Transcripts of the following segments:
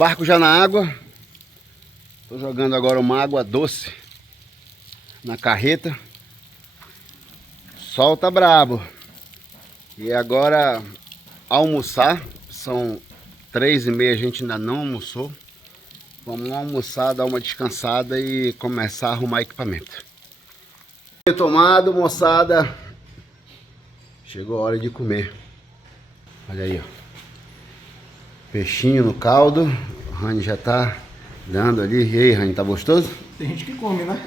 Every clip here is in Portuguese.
Barco já na água. Tô jogando agora uma água doce na carreta. Sol tá brabo. E agora almoçar. São 3h30, a gente ainda não almoçou. Vamos almoçar, dar uma descansada e começar a arrumar equipamento. Tomado, moçada. Chegou a hora de comer. Olha aí, ó. Peixinho no caldo. O Rani já tá dando ali. E aí, Rani, tá gostoso? Tem gente que come, né?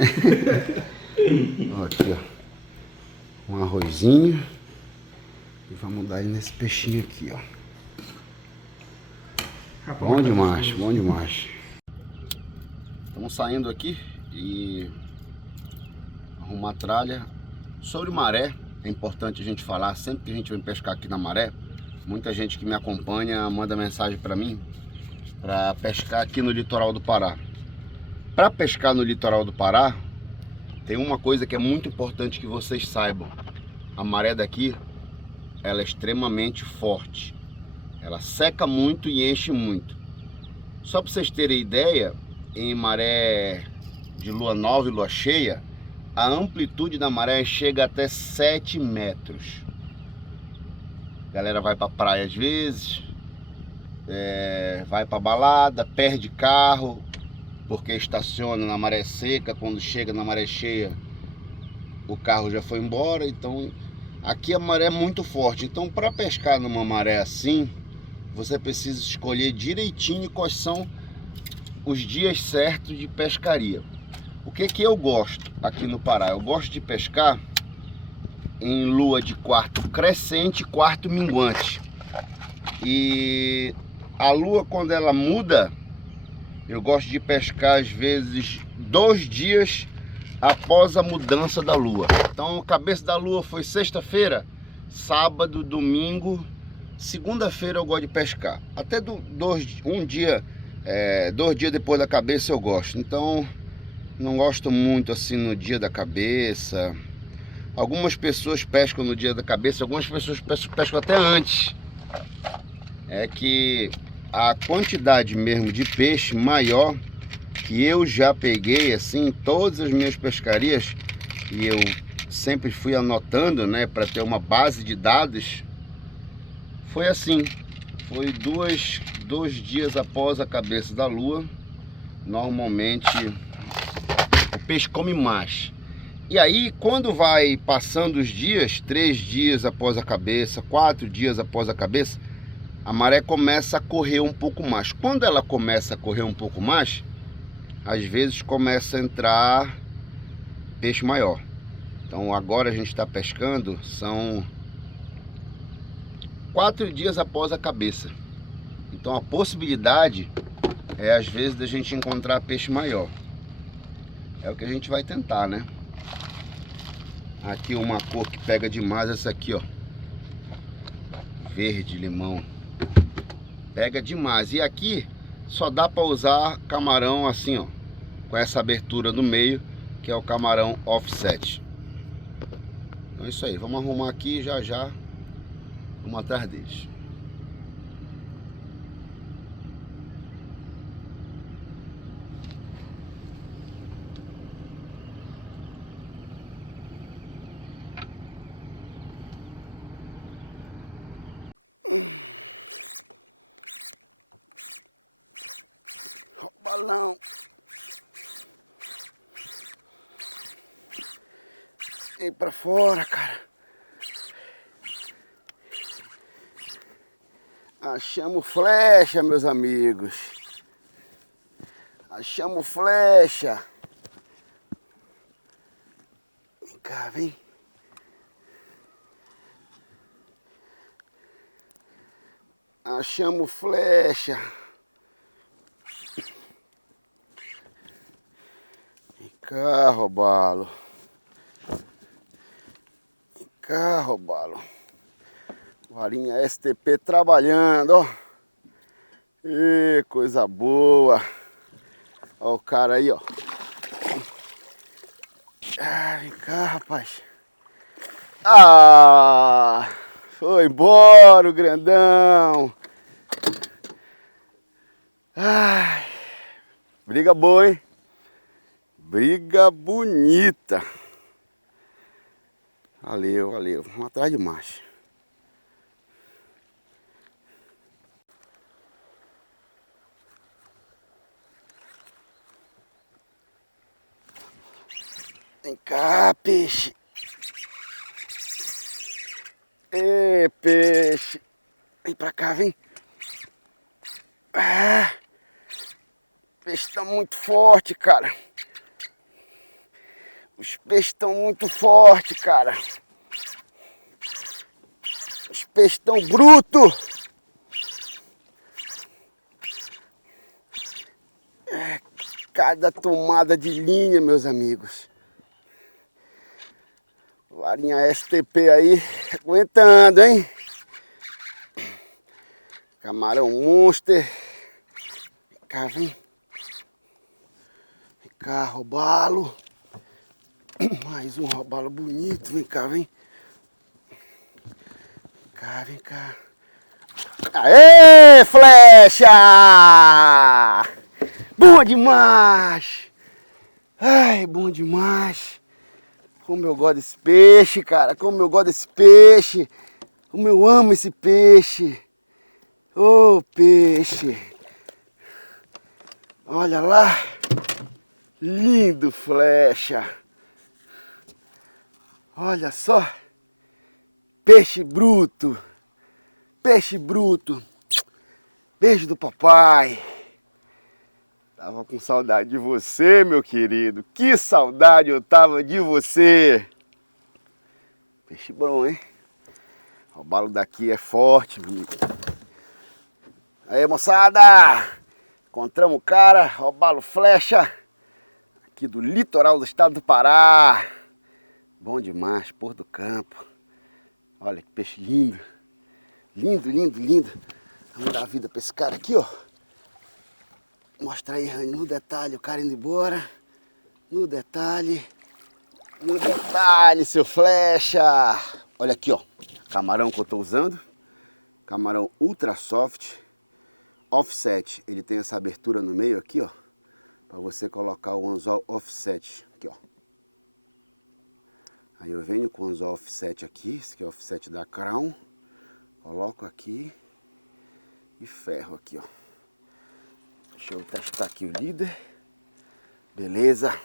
Ó, aqui, ó. Um arrozinho. E vamos dar ele nesse peixinho aqui, ó. Rapaz, Bom demais, bom demais. Estamos saindo aqui e arrumar a tralha. Sobre maré, é importante a gente falar, sempre que a gente vem pescar aqui na maré, muita gente que me acompanha manda mensagem para mim para pescar aqui no litoral do Pará. Para pescar no litoral do Pará, tem uma coisa que é muito importante que vocês saibam. A maré daqui, ela é extremamente forte. Ela seca muito e enche muito. Só para vocês terem ideia, em maré de lua nova e lua cheia, a amplitude da maré chega até 7 metros. A galera vai pra praia às vezes, vai pra balada, perde carro, porque estaciona na maré seca, quando chega na maré cheia, o carro já foi embora. Então, aqui a maré é muito forte. Então, para pescar numa maré assim, você precisa escolher direitinho quais são os dias certos de pescaria. O que eu gosto aqui no Pará? Eu gosto de pescar em lua de quarto crescente e quarto minguante. E a lua, quando ela muda, eu gosto de pescar às vezes 2 dias após a mudança da lua. Então a cabeça da lua foi sexta-feira, sábado, domingo, segunda-feira eu gosto de pescar. Até 2 dias depois da cabeça eu gosto. Então não gosto muito assim no dia da cabeça. Algumas pessoas pescam no dia da cabeça, algumas pessoas pescam até antes. É que a quantidade mesmo de peixe maior que eu já peguei assim em todas as minhas pescarias, e eu sempre fui anotando, né, para ter uma base de dados, foi assim. Foi 2 dias após a cabeça da lua. Normalmente o peixe come mais. E aí, quando vai passando os dias, 3 dias após a cabeça, 4 dias após a cabeça, a maré começa a correr um pouco mais. Quando ela começa a correr um pouco mais, às vezes começa a entrar peixe maior. Então agora a gente está pescando, são 4 dias após a cabeça. Então a possibilidade é às vezes da gente encontrar peixe maior. É o que a gente vai tentar, né? Aqui uma cor que pega demais, essa aqui, ó. Verde limão. Pega demais. E aqui só dá para usar camarão assim, ó, com essa abertura no meio, que é o camarão offset. Então é isso aí. Vamos arrumar aqui já já. Vamos atrás deles. Ó, o balão. E pra fora, cara. Achamos flecha, meus amigos. Achamos flecha. Vem cá, vem. Achamos flecha. Vem cá, robalo. Vem cá, robalo. Varinha STP trabalhando, ó. E coisa boa. Ó o cara aí, ó. Ah, vem cá, rapaz. Ah, foi embora o grandão. Ai, briga boa, hein? Briga bonita. Valeu, valeu. Vamos atrás de macho. Vem cá, peixe. Ê, peixe. Vem pra cá, vem. Ah, o peixe tá muito forte, cara. Os peixes estão muito fortes, cara. Os peixes estão brutos. É, cada tomada de linha, meus amigos. Varinha STP aí, aguentando, hein? Camarão monster. Vem cá, vem. Vem cá, robalo. Mais um robalo bonito. Vem cá, vem. Vem cá, vem cá. Aê, flecha! Bom demais! Ai, bom demais! Como eu gosto desse peixe, cara. Como eu gosto desse peixe. Como eu amo esse peixe. Ô, peixe. Olha lá. Lindo, flecha. Olha só. Peixe bruto. Peixe bruto. Beijo do papai. Tava com saudade de você, meu querido. Que saudade eu tava de você. Peixe bom, hein? O robalo daqui é forte, meu amigo. Aí, moçada. Encontramos o cara, robalo flecha. Aqui do litoral do estado do Pará. Bom demais, Porto do Campo. Olha que peixe lindo. Lindo, lindo, lindo. Vamos dar vida pra esse cara aqui, ó. Mostra aí, Rani, no detalhe, o cara indo embora. No detalhe. No detalhe, seu flecha. Olha aqui, ó. Camarão que eu tô usando. Camarão ultra soft. Offset. Ele tem essa abertura no meio aqui, ó. Pra você colocar o anzol offset. Aqui, ó. Aí eu venho com o anzol offset aqui. Esse aqui é o offset da Crown. Coloco aqui. E ferro aqui, ó. Deixa eu testar aqui o líder. Beleza.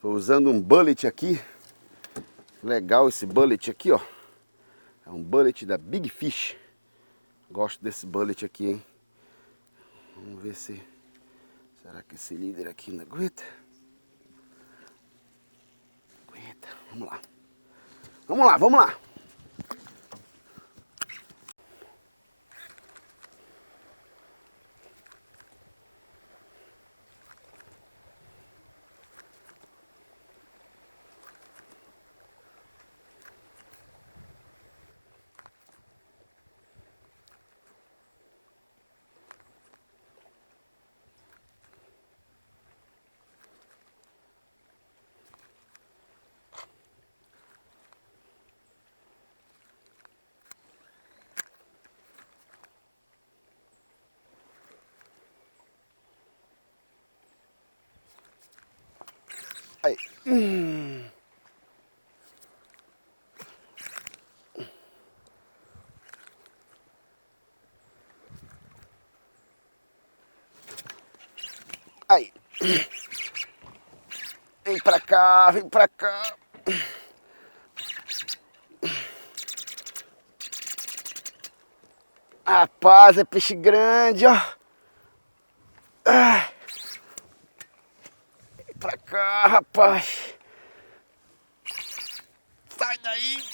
Tô usando um bullet aqui. Legal esse bullet aqui, ó. É um bullet da Big Fish. Gosto desse bullet aqui, hein. Vamos ver se... Será que esse líder aqui não aguenta? Aguenta. Vamos lá. Vamos lá, vamos lá. Aí. Aí. Vem pra cá, vem pra cá. Rapaz, é peixe grande, ó. Vem pra cá, rapaz. Sai daí.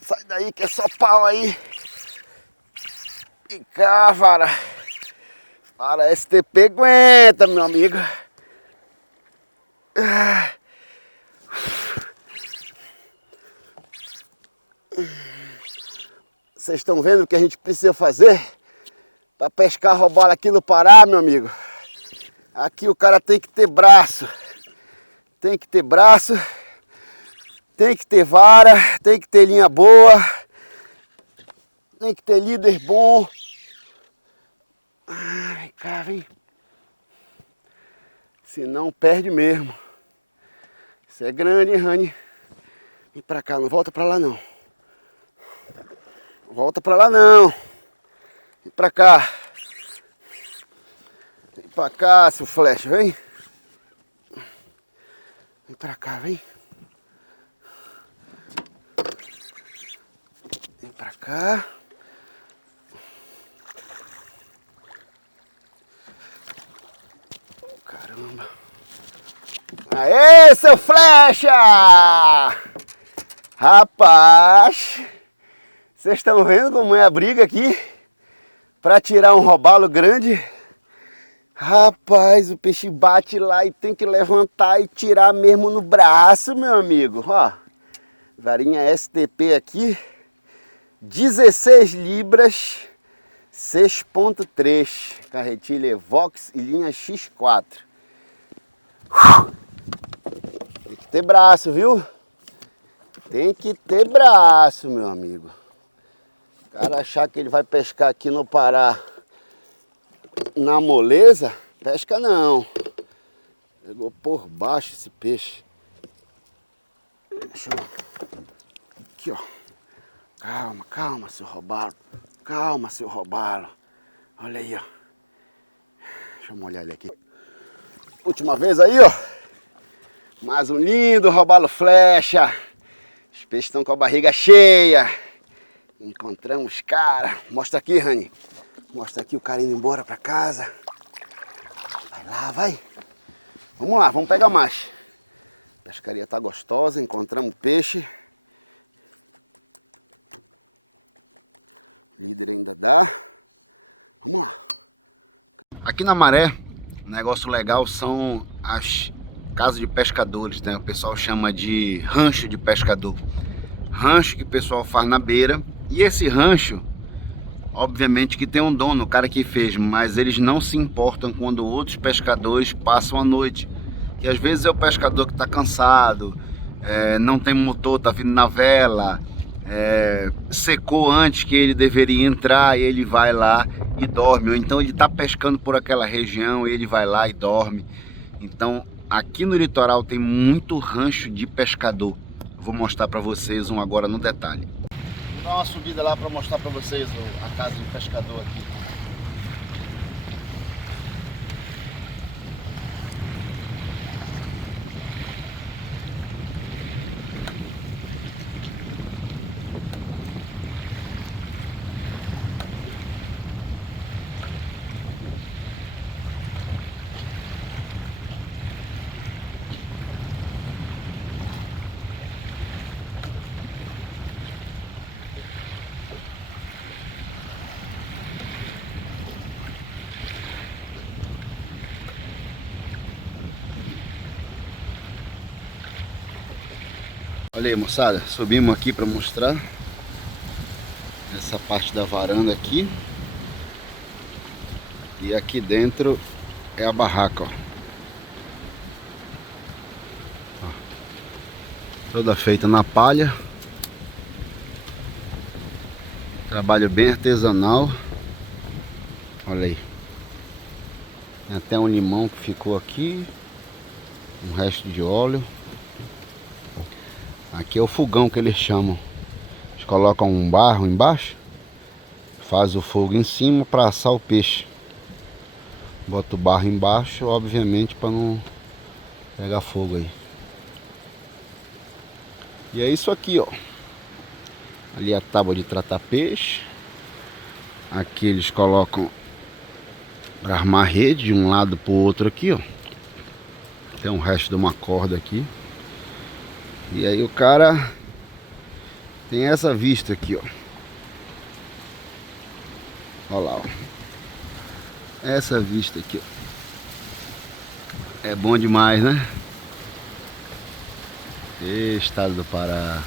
Sai daí que é só pau aí. Vem cá, vara. Vara STP aguenta, meu amigo. Vocês estão vendo o que a gente precisa fazer para pescar robalo aqui no Pará, meu amigo? Aqui o cara tem que ter braço. Tem que ter braço. Tem que ter vara. Tem que ter linha boa. Tem que ter líder bom. cá, vem. Senão perde mesmo. Isso é grande, hein, Rani? Vem pra cá, não volta pra lá não. Não volta pra lá não. Vem pra cá. Vem pra cá, seu flecha, vem. Vem pra cá, vem. Vem pra cá. Caramba. Aê, seu flecha! Rapaz, vocês estão vendo como é a briga aqui? Pra tirar um robalo grande. Rapaz, o peixe bate lá e tem que levantar e tirar mesmo no braço, meu amigo. Ó, varinha STP aqui, 16 libras, 6.3, carretilha Evox e linha X4. Tem que ter braço, viu? Tem que ter braço, meu amigo. O cara achar que ele vai pescar aqui no Pará na moleza, pesca não. Pegou por baixo esse peixe. Deixa eu... Aqui, ó. Calma, calma, seu robalo. Calma, seu robalo. Olha aí, ó. Deixa eu molhar ele aqui. Última vez aí, ó. Mais um lindo robalo flecha. Os peixes estão com a barriga cheia. Encontramos cara. Mostra aqui, Rani. Mostra aqui o cara indo embora pra casa. Vai lá, vai. Vamos lá, vamos pegar mais. A pescaria tá gostosa, encontramos peixe. O líder ainda dá. Vamos lá. Aqui na Maré, um negócio legal são as casas de pescadores, né? O pessoal chama de rancho de pescador. Rancho que o pessoal faz na beira. E esse rancho, obviamente que tem um dono, o cara que fez, mas eles não se importam quando outros pescadores passam a noite. E às vezes é o pescador que está cansado, não tem motor, tá vindo na vela, secou antes que ele deveria entrar e ele vai lá e dorme. Ou então ele está pescando por aquela região e ele vai lá e dorme. Então aqui no litoral tem muito rancho de pescador. Vou mostrar para vocês um agora no detalhe. Vou dar uma subida lá para mostrar para vocês a casa de pescador aqui. Olha aí, moçada, subimos aqui para mostrar essa parte da varanda aqui. E aqui dentro é a barraca, ó. Toda feita na palha. Trabalho bem artesanal. Olha aí. Tem até um limão que ficou aqui. Um resto de óleo. Aqui é o fogão que eles chamam. Eles colocam um barro embaixo, faz o fogo em cima para assar o peixe. Bota o barro embaixo, obviamente, para não pegar fogo aí. E é isso aqui, ó. Ali é a tábua de tratar peixe. Aqui eles colocam para armar rede de um lado para o outro aqui, ó. Tem um resto de uma corda aqui. E aí o cara tem essa vista aqui, ó. Olha lá, ó. Essa vista aqui, ó. É bom demais, né? Estado do Pará.